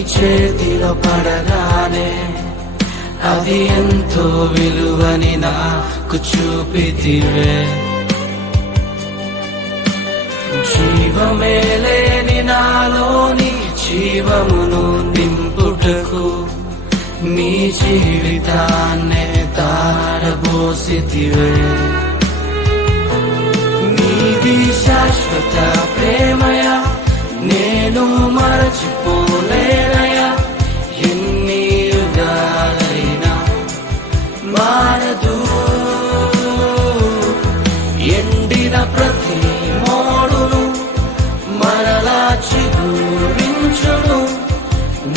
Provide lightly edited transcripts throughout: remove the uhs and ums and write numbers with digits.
చేతిలో పడగానే అది ఎంతో విలువని నాకు చూపితివే. జీవమే లేని నాలోని జీవమును నింపుటకు నీ జీవితాన్నే తారబోసితివే. నీది శాశ్వత ప్రేమయ నేను మరచిపోలేనయా. ఎన్ని యుగాలైనా మారదు. ఎండిన ప్రతి మోడును మరలా చిగురించును.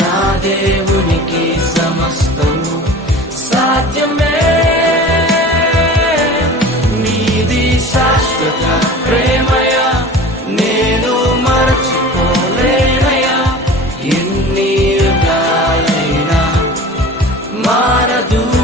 నా దేవునికి సమస్తము సాధ్యమే. నీది శాశ్వత ప్రేమయ నేను మరచిపోలేనయా. ఎన్ని యుగాలైనా మారదు.